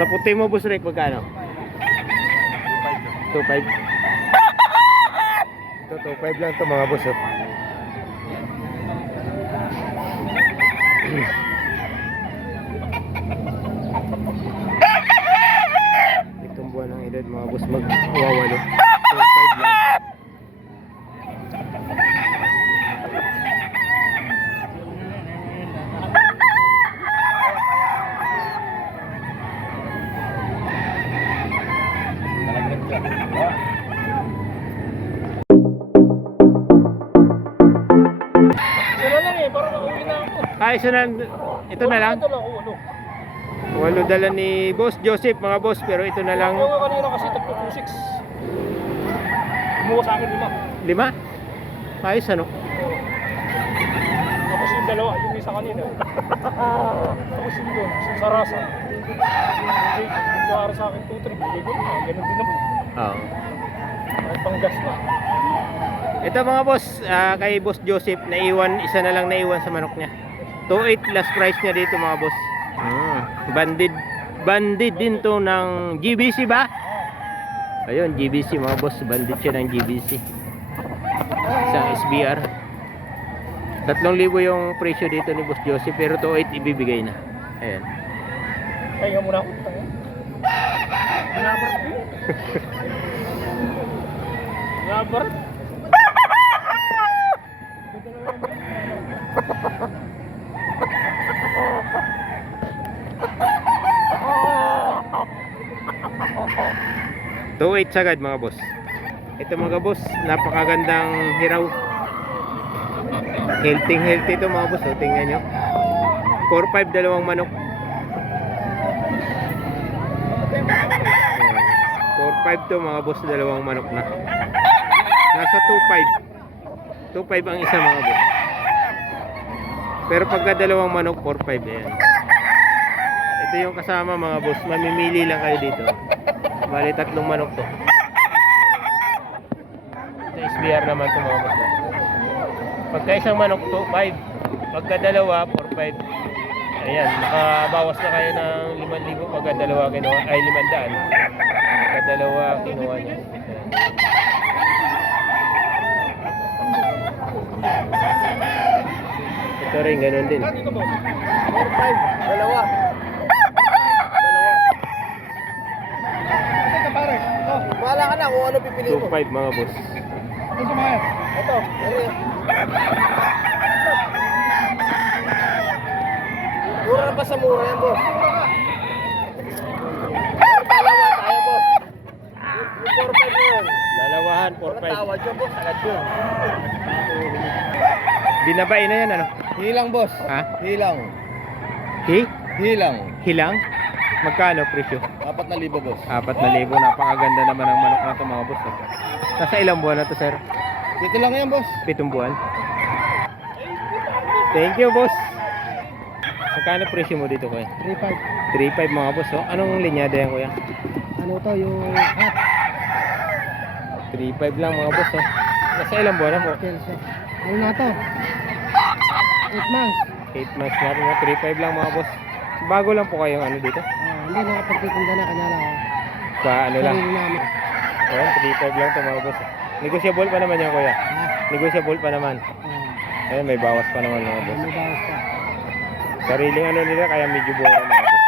Sa puti mo, boss Rick, magkano? 2.5. Ito, 2.5 lang to mga boss. Oh. Itong buwan ng edad mga boss magwawalo. Isa na, ito na lang. Ito lang ako, ano. Walo dala ni Boss Joseph mga boss pero ito na lang Ako kanina kasi tagpo 26. Kumuha sa akin lima. lima. Ayos ano? Tapos yung dalawa, yung isa kanina. Tapos yung doon, sa Sarasa. Yung kuwara sa akin 2-3, bigay ko. Ganun din naman. Oo. Ay, panggas na. Ito mga boss, ah, kay Boss Joseph, naiwan, isa na lang naiwan sa manok niya. 2.8 last price niya dito mga boss. Ah. Hmm. Bandid. Bandid din to ng GBC ba? Ayun, GBC mga boss. Bandid siya ng GBC. Isang SBR. 3,000 yung presyo dito ni Boss Josie pero 2.8 ibibigay na. Ayan. Kaya mo na utang. Number 2. 2.8 sagad mga boss. Ito mga boss napakagandang hiraw. Healthy healthy ito mga boss. O, tingnan nyo. 4.5 dalawang manok. 4.5 to mga boss dalawang manok na. Nasa 2.5 2.5 ang isa mga boss. Pero pagka dalawang manok 4.5 yan ito yung kasama mga boss. Mamimili lang kayo dito. Bali tatlong manok to. Sa SBR naman to mga boss. Pagka isang manok to, 5. Pagka dalawa, 4, 5. Ayan, nakabawas na kayo ng 5,000 pagka dalawa kinuha, ay 500. Pagka dalawa kinuha niya. Ito rin, ganun din. Ano ito, boss? 4-5, dalawa. Dalawa. Ito, pare. Ito. Wala ka na kung ano pipili mo. 2,500 mga boss. Ito sa mga. Ito, ano? Mura na pa sa mura yan, boss. Dalawa tayo, boss. Yung 4-5 na yun. Dalawahan, Wala 4,500. tawad yun, boss. Agad yun. Binabae na yan, ano? Hilang, boss. Ha? Hilang. Hi? Hilang. Hilang? Magkano presyo? 4,000, boss. 4,000. Napakaganda naman ang manok na ito mga boss. Nasa ilang buwan na to sir? Dito lang yan, boss. Pitong buwan. Thank you boss. Magkano presyo mo dito kuya? 3-5. 3.5 mga boss. Oh. Anong linyada yan kuya? Ano to, yung hat. 3.5 lang mga boss. Oh. Nasa ilang buwan na po? Ano na to? 8 months. 8 months na rin. oh. 3.5 lang mga boss. Bago lang po kayong ano dito? Hindi nakapagtitinda na kanya lang. Sa ano lang? Sarili namin. Ayan, 3.5 lang boss. Negotiable pa naman yan kuya. Ah, Negotiable pa naman. ah, Ayan, may bawas pa naman mga boss. may bawas pa. Sariling ano nila kaya medyo buro mga boss.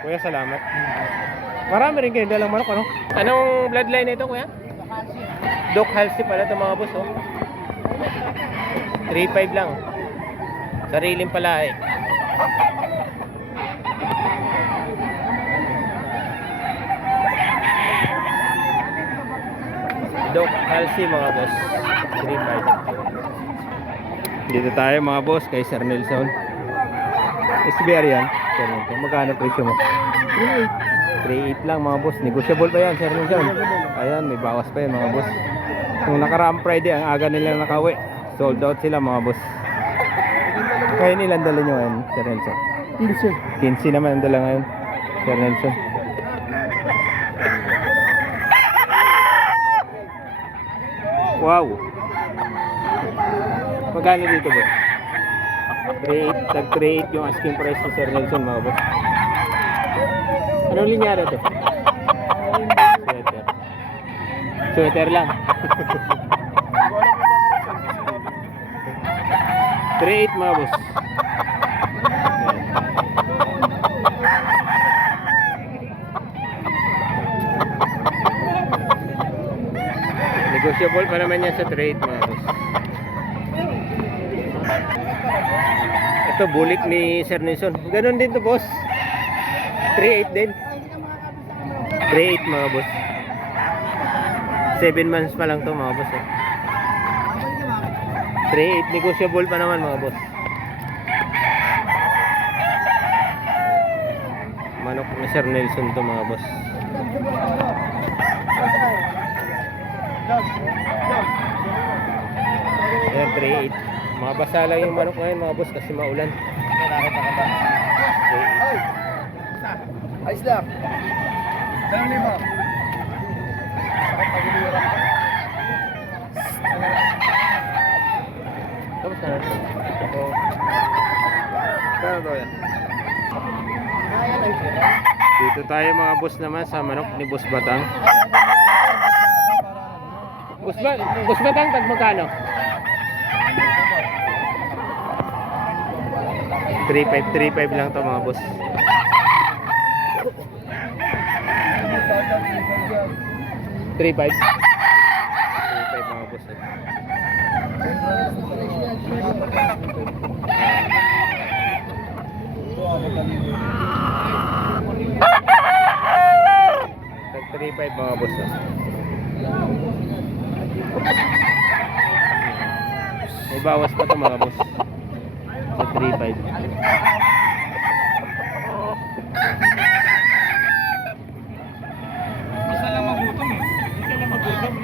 Kuya, salamat. Marami rin kayo dalang manok, ano? Anong bloodline nito, kuya? Doc Halsey pala ito mga boss, oh. 3.5 lang. Sariling pala eh. Doc Halsey mga boss. 3.5. Dito tayo mga boss kay Sir Nelson. SBR yan. Sir Nelson. Magkano presyo mo? 3.8 lang mga boss. Negotiable pa yan Sir Nelson. Ayan, may bawas pa yan mga boss. Nung nakaraang Friday, ang aga nilang nakauwi. Sold out sila mga boss. Ngayon ilan dala nyo ngayon, Sir Nelson? 15. 15 naman ang dala ngayon, Sir Nelson. Wow! Magkano dito ba? 3.8, tag 3.8 yung asking price ni Sir Nelson mga boss. Anong linyada to? Sweater. Sweater lang. 3.8 mga boss. Negotiable pa naman yan sa trade mga boss. Ito bulik ni Sir Nelson. Ganon din to boss. 3.8 din. 3.8 mga boss. 7 months pa lang to mga boss. Eh. 3.8 negotiable pa naman mga boss. Manok ni Sir Nelson to mga boss. Ayan, 3.8. Mga basa lang yung manok ngayon mga boss kasi maulan. 3.8. Ayos lang. Tayo lima. Tapos na natin. Kano daw yan? Dito tayo mga boss naman sa manok ni Boss Batang. Boss, ba boss Batang, tag magkano? 3535 lang to mga boss. Three five. Three five mga boss. eh. Tag 3.5 mga boss. May bawas pa to mga boss. Sa 3.5. Isa lang magutom eh. Isa lang magutom.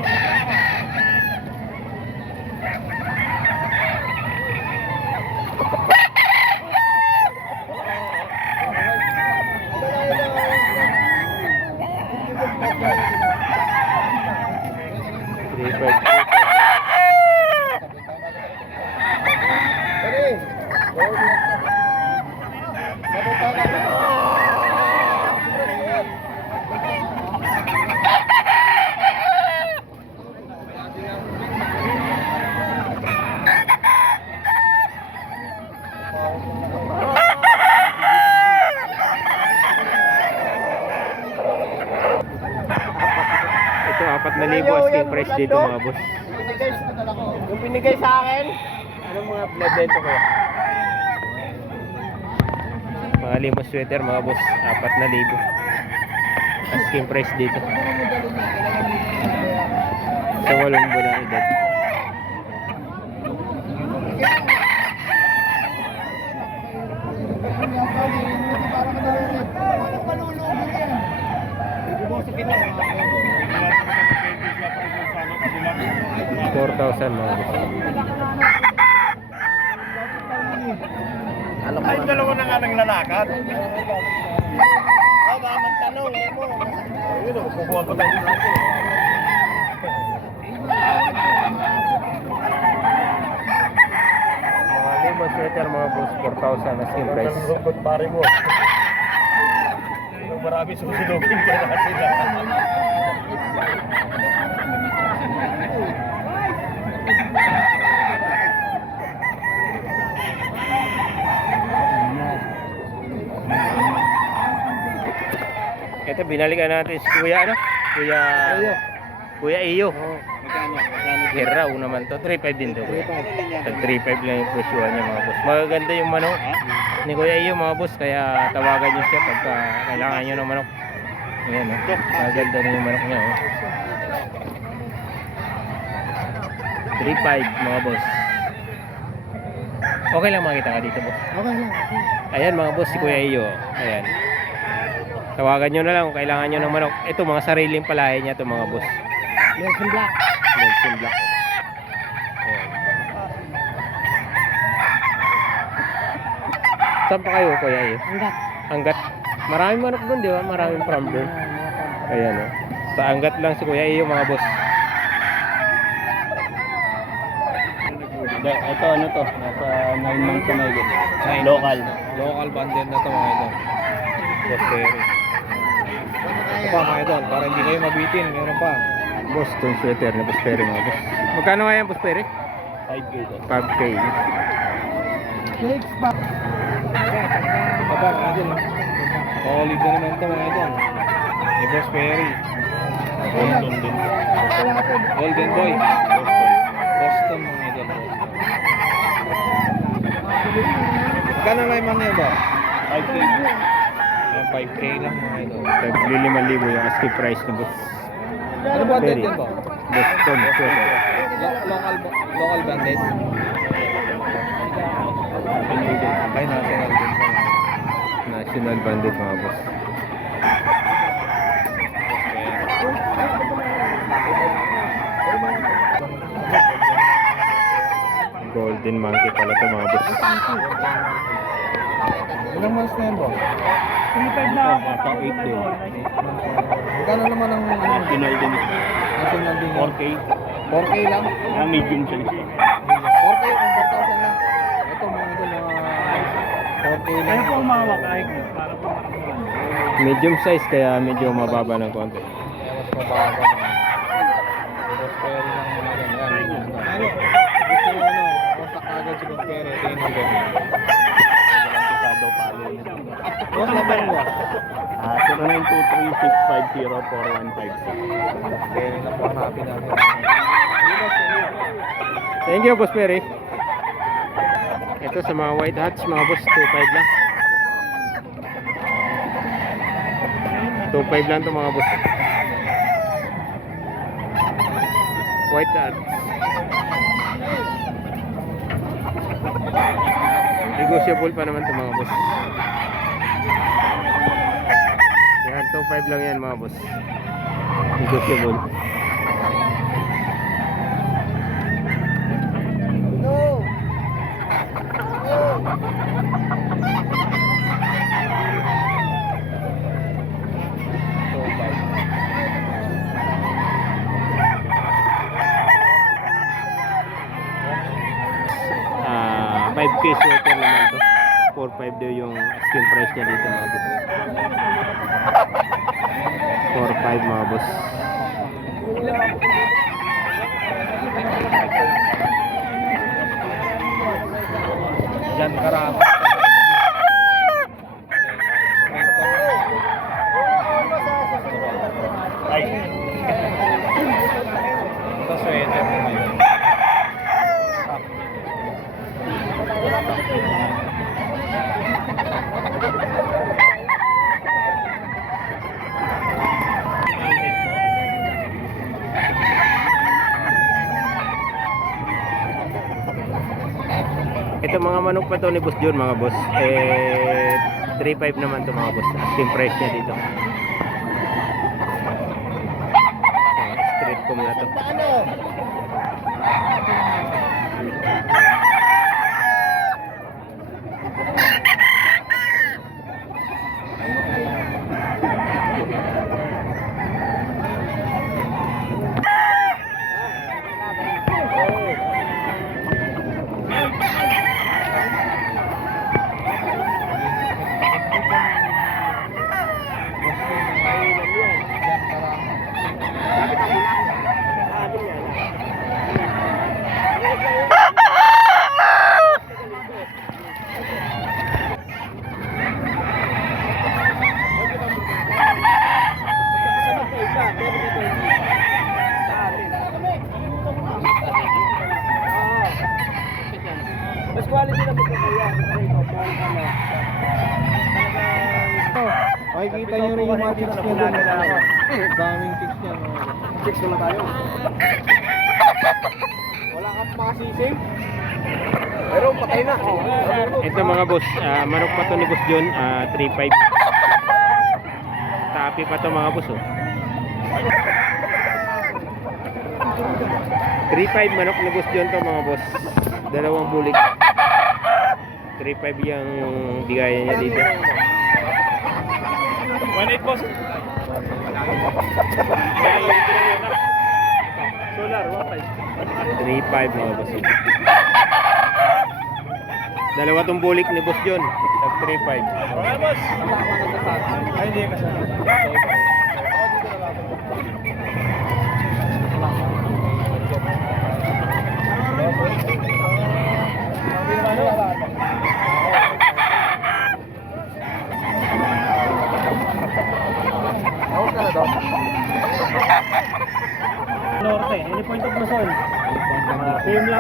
Three five, three five. Ito, apat na libo asking price dito mga boss. Yung binigay sa akin, Anong mga dito kaya? Mga limo sweater mga boss, apat na libo. Asking price dito. Sa walong buwan na edad. Four thousand mga boss. Ay, dalawa na nga naglalakad. Baka magtanong, eh mo. Ayun, oh, kukuha pa tayo dito. Mga limo sweater mga boss, 4,000 asking price. Ang lungkot pare mo. Marami susunugin ka na sila. Ito, binalikan natin si Kuya, ano? Kuya... Kuya Iyo. Magkano? Magkano? Hiraw naman to. 3.5 din to. Kuya. Tag 3.5 lang yung presyo niya mga boss. Magaganda yung manok ni Kuya Iyo mga boss. Kaya tawagan niyo siya pagka kailangan niyo ng manok. Ayan oh. Maganda na yung manok niya oh. 3.5 mga boss. Okay lang makita ka dito boss. Okay lang. Ayan mga boss si Kuya Iyo. Ayan. Tawagan nyo na lang kung kailangan nyo ng manok. Ito mga sariling palahe niya ito mga boss. Nelson Black. Nelson Black. Ayan. Saan pa kayo Kuya Iyo? Hanggat. Anggat. Maraming manok doon, di ba? Maraming from doon. Ayan o. Sa Anggat lang si Kuya Iyo mga boss. Ito ano to? Nasa 9 months na yun. Local. Local bundle na to mga ito. Boss Terry. Ito pa mga idol, para hindi kayo mabitin, meron pa. Boss, itong sweater na Boss Perry mga boss. Magkano nga yan Boss Perry? 5K doon. 5K. Next pa. Ito pa mga idol. oh. Solid na naman ito mga idol. Ni Boss Perry. Golden din. Golden Boy. Boston mga idol. Magkano lang yung mga ba? 5K. Ayan, 5K lang mga idol. Tagli 5,000 yung asking price ni Boss. Ano ba Perry. din ba? Boston local local bandit. Ay, national din. National Bandit mga boss. Golden Monkey pala to mga boss. Ilang months na yan ba? 25 na. Baka 8 din. Magkano naman ang national din? National din. 4K. 4K lang? Ah, medium siya. 4K kung 4,000 lang. Ito mga ito mga 4K lang. Kaya po ang mga wakaig mo. Para po. Medium size kaya medyo mababa ng konti. Kaya mas mababa. Boss Perry lang mga yan. Yan. Ano? Gusto mo ano? Kontak agad si Boss Perry. Ito yung Pisado palo niya. Boss, number mo. Ah, 0923-650-4156. Perry na po hanapin natin. Thank you boss Perry. Ito sa mga white hats mga boss 2.5 lang. 2.5 lang to mga boss. White hats. Negotiable pa naman to mga boss. Yan, 2.5 lang yan mga boss. Negotiable. Ah, 5k sweater naman to. 4.5 daw yung asking price niya dito mga boss. 4.5 mga boss. Yan, karama. Ay. Ito sweater mo ngayon. Ito mga manok pa to ni Boss John mga boss. Eh 3.5 naman to mga boss. Asking price niya dito. Ayan, Street com na to. Mas quality na magkakaya. Makikita nyo rin yung mga chicks niya doon. Daming chicks niya. Chicks wala tayo. Wala kang makasising. Pero patay na. Ito mga boss, ah, manok pa to ni Boss John, ah, 3.5. Tapi pa to mga boss oh. 3.5 manok ni Boss John to mga boss. Dalawang bulik. 3.5 yung bigayan niya dito. 1.8 boss. Solar, 1.5. 3.5 mga boss. Dalawa tong bulik ni Boss John. Tag 3.5. Okay, boss. Ay, hindi kasama.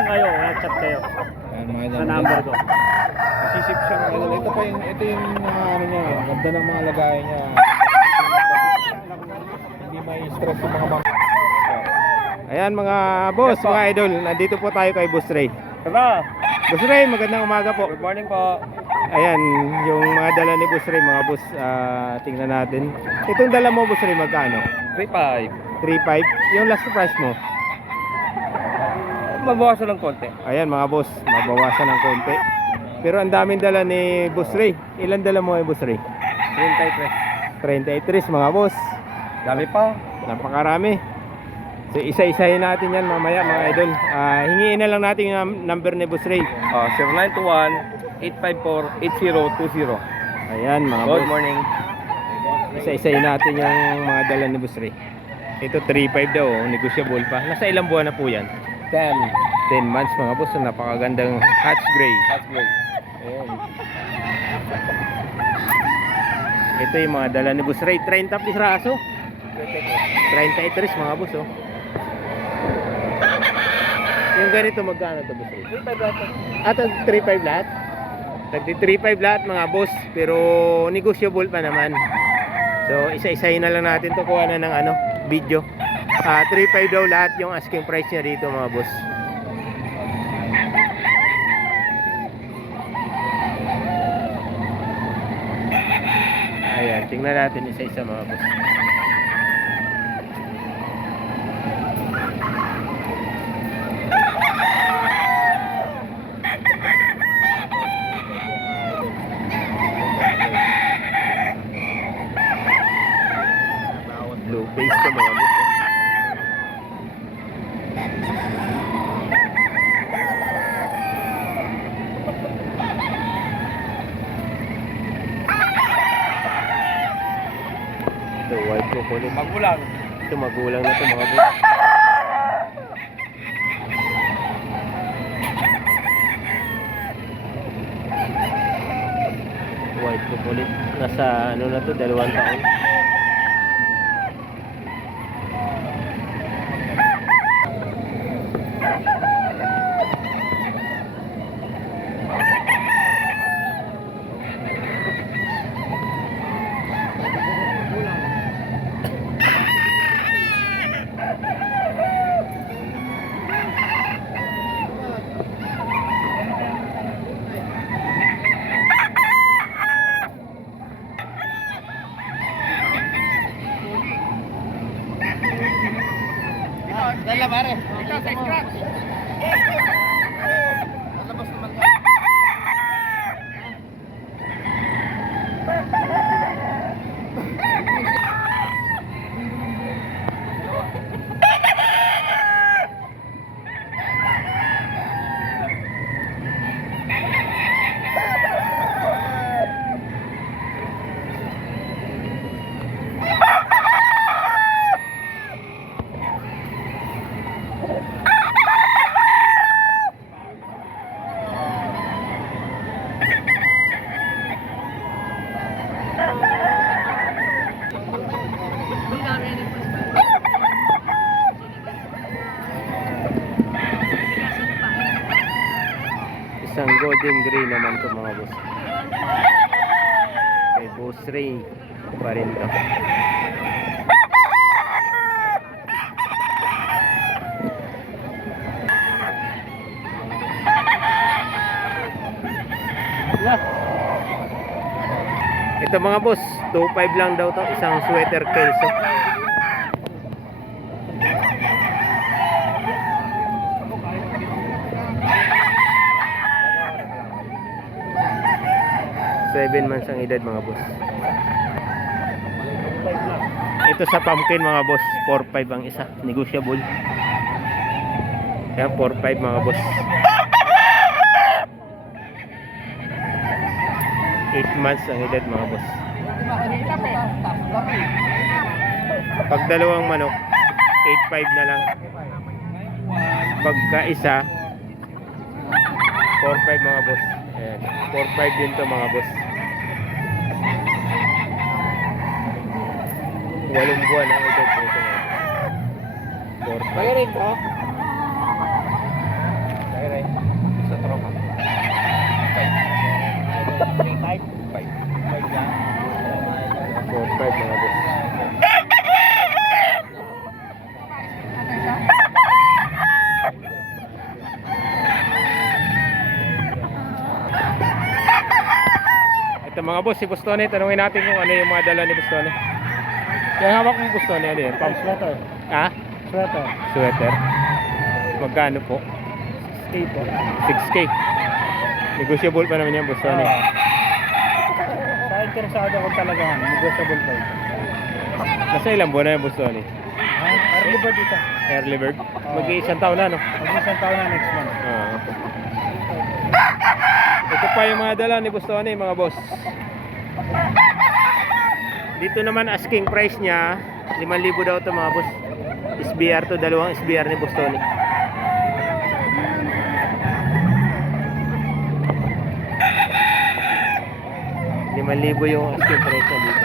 Kayo, chat kayo Ayan mga idol. sa number ko. Masisip siya mga idol. Ito pa yung, ito yung mga ano niya. ang Ganda ng mga lagayan niya. Hindi may stress yung mga bang. Ayan mga boss, mga idol, nandito po tayo kay Boss Ray. Tara! Boss Ray, magandang umaga po. Good morning po. Ayan, yung mga dala ni Boss Ray, mga boss, ah, tingnan natin. Itong dala mo, Boss Ray, magkano? 3.5. 3.5. Yung last price mo? Mabawasan ng konti. Ayan mga boss, mabawasan ng konti. Pero ang daming dala ni Boss Ray. Ilan dala mo ay Boss Ray? 33. 33 mga boss. Dami pa. Napakarami. So isa-isahin natin yan mamaya mga idol. Ah, hingiin na lang natin yung num- number ni Boss Ray. Uh, 0921-854-8020. Ayan mga Good boss. morning. Isa-isahin natin yung mga dala ni Boss Ray. Ito 3.5 daw, oh, negotiable pa. Nasa ilang buwan na po yan? 10. 10 months mga boss. So, napakagandang hatch gray. That's great. Ayan. Ito yung mga dala ni Boss Ray. 30 piraso. 33 mga boss oh. Yung ganito magkano to boss Ray? 3.5 lahat. At 3.5 lahat? Tagdi 3.5 lahat mga boss. Pero negotiable pa naman. So isa-isahin na lang natin to kuha na ng ano, video. Ah, 3.5 daw lahat yung asking price niya dito mga boss. Ayan, tingnan natin isa-isa mga boss. Blue face to mga boss. Ito, white ko kulit. Magulang. Ito, magulang na ito mga boss. White ko kulit. Nasa ano na to, dalawang taon. Isang golden gray naman to mga boss. Kay Boss Ray pa rin to. Ito mga boss, 2.5 lang daw to, isang sweater kelso. Seven months ang edad mga boss. Ito sa pumpkin mga boss, 4.5 ang isa, negotiable. Kaya 4.5 mga boss. 8 months ang edad mga boss. Pag dalawang manok, 8.5 na lang. Pagka isa, 4.5 mga boss. Ayan, 4.5 din to mga boss. Walong buwan ang edad 4.5. Kaya rin ko. Kaya rin. Sa tropa. Mga boss, si Bustone, tanungin natin kung ano yung mga dala ni Bustone. Yung hawak mong Bustone, ano yun? Pang sweater. Ha? Sweater. Sweater. Magkano po? Skate po. 6K. Negotiable pa naman yan, Bustone. Sa interesado ko talagang negotiable pa. Nasa ilang buwan na yung Bustone? Ha? Early bird dito. Early bird. Mag-iisang taon na, no? Mag-isang taon na next month. Ah. Ito pa yung mga dala ni Bustone, mga boss. Dito naman asking price niya, 5,000 daw to mga boss. SBR to, dalawang SBR ni Bustone. Lima libo yung asking price niya.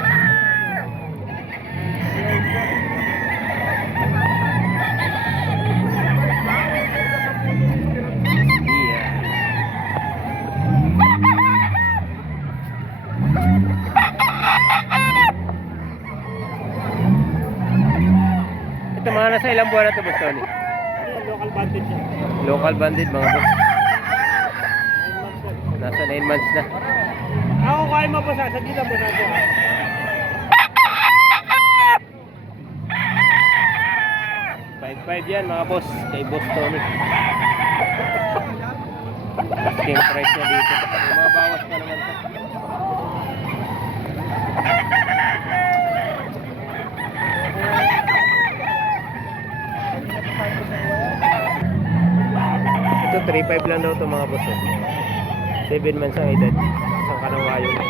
Nasa ilang buwan na ito, Boss Tony? Local bandit siya. Local bandit, mga boss. Nasa 9 months na. Ako kaya mo po sa sa dito po sa ito. Five yan mga boss kay Boss Tony. Asking price niya dito. May mga bawas pa naman to. Ito 3.5 lang daw to mga boss. 7 months ang edad. Isang kanangwayo lang.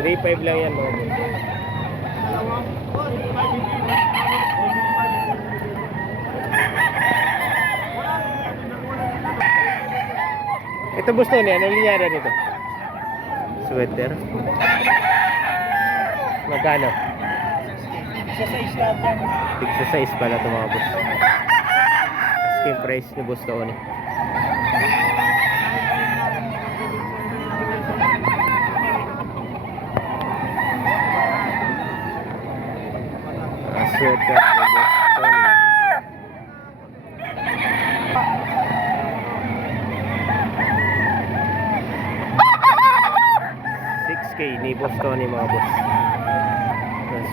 Three five lang yan mga boss. Ito gusto niya, ano linyada nito? Sweater. Magkano? Sa sa isla yan. Tigsa pala ito mga boss. Asking price ni Boss Tony. Ah,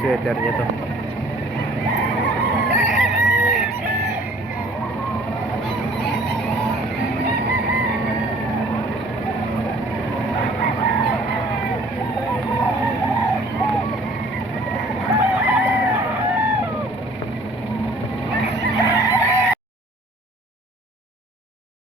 sweater.